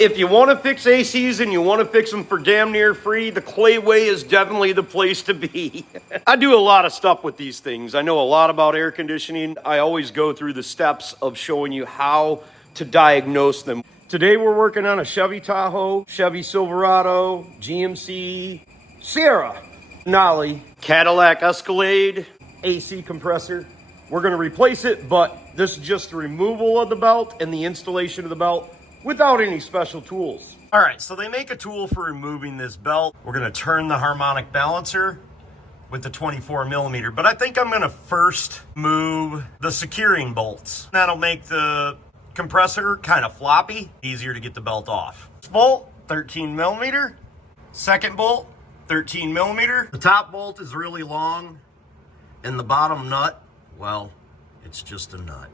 If you want to fix ACs and you want to fix them for damn near free, the Clay Way is definitely the place to be. I do a lot of stuff with these things. I know a lot about air conditioning. I always go through the steps of showing you how to diagnose them. Today we're working on a Chevy Tahoe, Chevy Silverado, GMC Sierra, Denali, Cadillac Escalade, AC compressor. We're going to replace it, but this is just the removal of the belt and the installation of the belt without any special tools. All right, so they make a tool for removing this belt. We're gonna turn the harmonic balancer with the 24 millimeter, but I think I'm gonna first move the securing bolts. That'll make the compressor kind of floppy, easier to get the belt off. First bolt, 13 millimeter. Second bolt, 13 millimeter. The top bolt is really long, and the bottom nut, well, it's just a nut.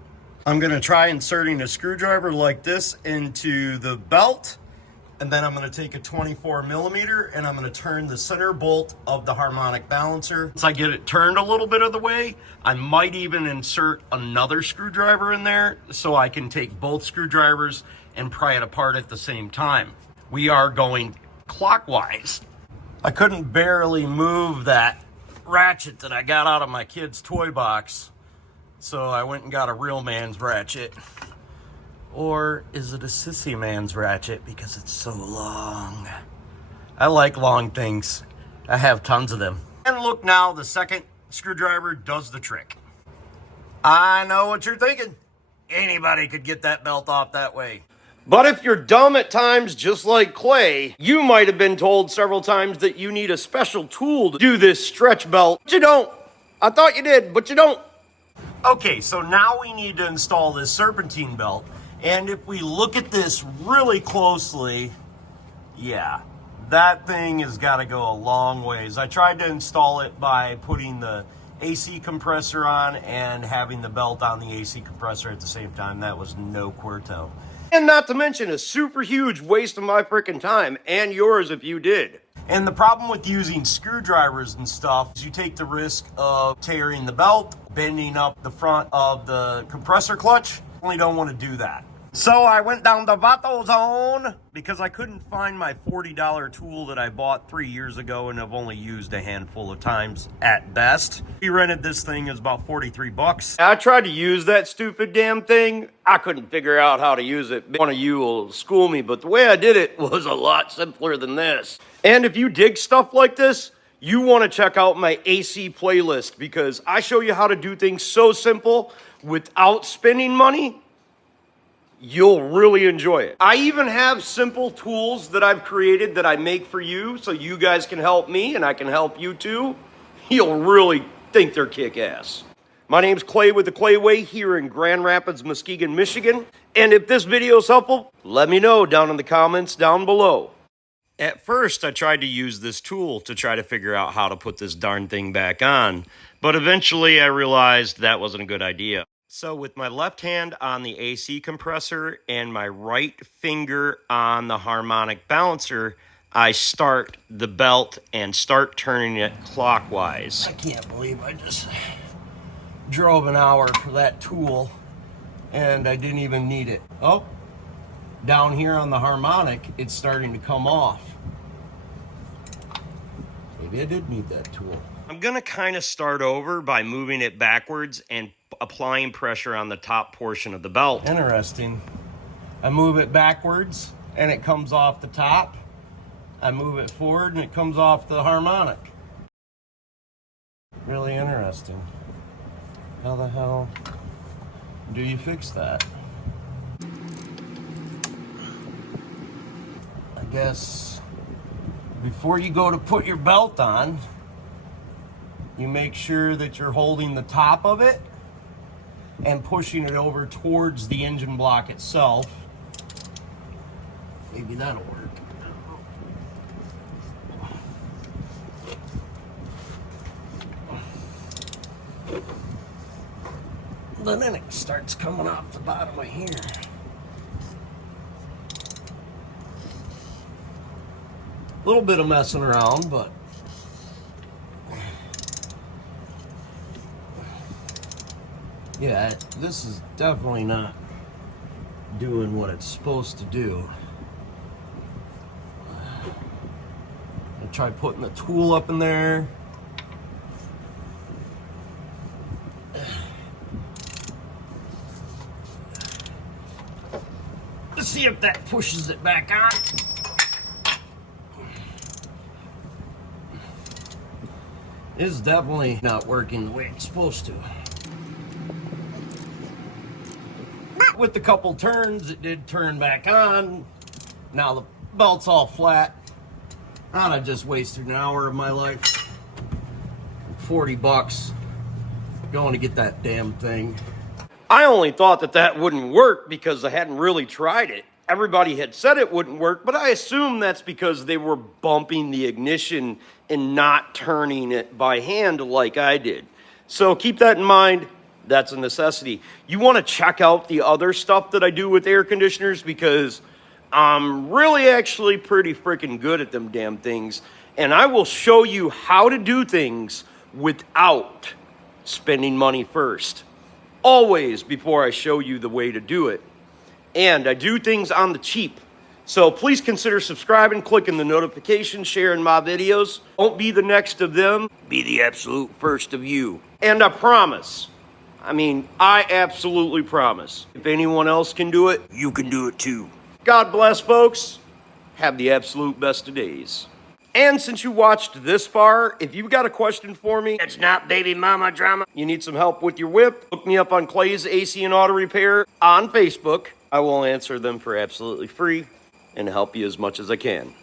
I'm gonna try inserting a screwdriver like this into the belt, and then I'm gonna take a 24 millimeter and I'm gonna turn the center bolt of the harmonic balancer. Once I get it turned a little bit of the way, I might even insert another screwdriver in there so I can take both screwdrivers and pry it apart at the same time. We are going clockwise. I couldn't barely move that ratchet that I got out of my kid's toy box, so I went and got a real man's ratchet. Or is it a sissy man's ratchet because it's so long? I like long things. I have tons of them. And look now, the second screwdriver does the trick. I know what you're thinking. Anybody could get that belt off that way. But if you're dumb at times, just like Clay, you might have been told several times that you need a special tool to do this stretch belt. But you don't. I thought you did, but you don't. Okay, so now we need to install this serpentine belt. And if we look at this really closely, yeah, that thing has got to go a long ways. I tried to install it by putting the AC compressor on and having the belt on the AC compressor at the same time. That was no quarto. And not to mention a super huge waste of my freaking time, and yours if you did. And the problem with using screwdrivers and stuff is you take the risk of tearing the belt, bending up the front of the compressor clutch. Only don't want to do that. So I went down to Vato Zone because I couldn't find my $40 tool that I bought 3 years ago and have only used a handful of times at best. We rented this thing, it was about 43 bucks. I tried to use that stupid damn thing. I couldn't figure out how to use it. One of you will school me, but the way I did it was a lot simpler than this. And if you dig stuff like this, you want to check out my AC playlist because I show you how to do things so simple without spending money. You'll really enjoy it. I even have simple tools that I've created that I make for you so you guys can help me and I can help you too. You'll really think they're kick-ass. My name's Clay with the Clay Way here in Grand Rapids, Muskegon, Michigan. And if this video is helpful, let me know down in the comments down below. At first, I tried to use this tool to try to figure out how to put this darn thing back on, but eventually I realized that wasn't a good idea. So with my left hand on the AC compressor and my right finger on the harmonic balancer, I start the belt and start turning it clockwise. I can't believe I just drove an hour for that tool and I didn't even need it. Oh, down here on the harmonic, it's starting to come off. Maybe I did need that tool. I'm gonna kind of start over by moving it backwards and applying pressure on the top portion of the belt. Interesting. I move it backwards and it comes off the top. I move it forward and it comes off the harmonic. Really interesting. How the hell do you fix that? I guess before you go to put your belt on, you make sure that you're holding the top of it and pushing it over towards the engine block itself. Maybe that'll work. But then it starts coming off the bottom of here. A little bit of messing around, but yeah, this is definitely not doing what it's supposed to do. Try putting the tool up in there. Let's see if that pushes it back on. It's definitely not working the way it's supposed to. With a couple turns, it did turn back on. Now the belt's all flat. I just wasted an hour of my life. $40 going to get that damn thing. I only thought that that wouldn't work because I hadn't really tried it. Everybody had said it wouldn't work, but I assume that's because they were bumping the ignition and not turning it by hand like I did. So keep that in mind. That's a necessity. You want to check out the other stuff that I do with air conditioners because I'm really actually pretty freaking good at them damn things. And I will show you how to do things without spending money first. Always before I show you the way to do it. And I do things on the cheap. So please consider subscribing, clicking the notification, sharing my videos. Don't be the next of them. Be the absolute first of you. And I promise, I absolutely promise, if anyone else can do it, you can do it too. God bless, folks. Have the absolute best of days. And since you watched this far, if you've got a question for me, it's not baby mama drama, you need some help with your whip, look me up on Clay's AC and Auto Repair on Facebook. I will answer them for absolutely free and help you as much as I can.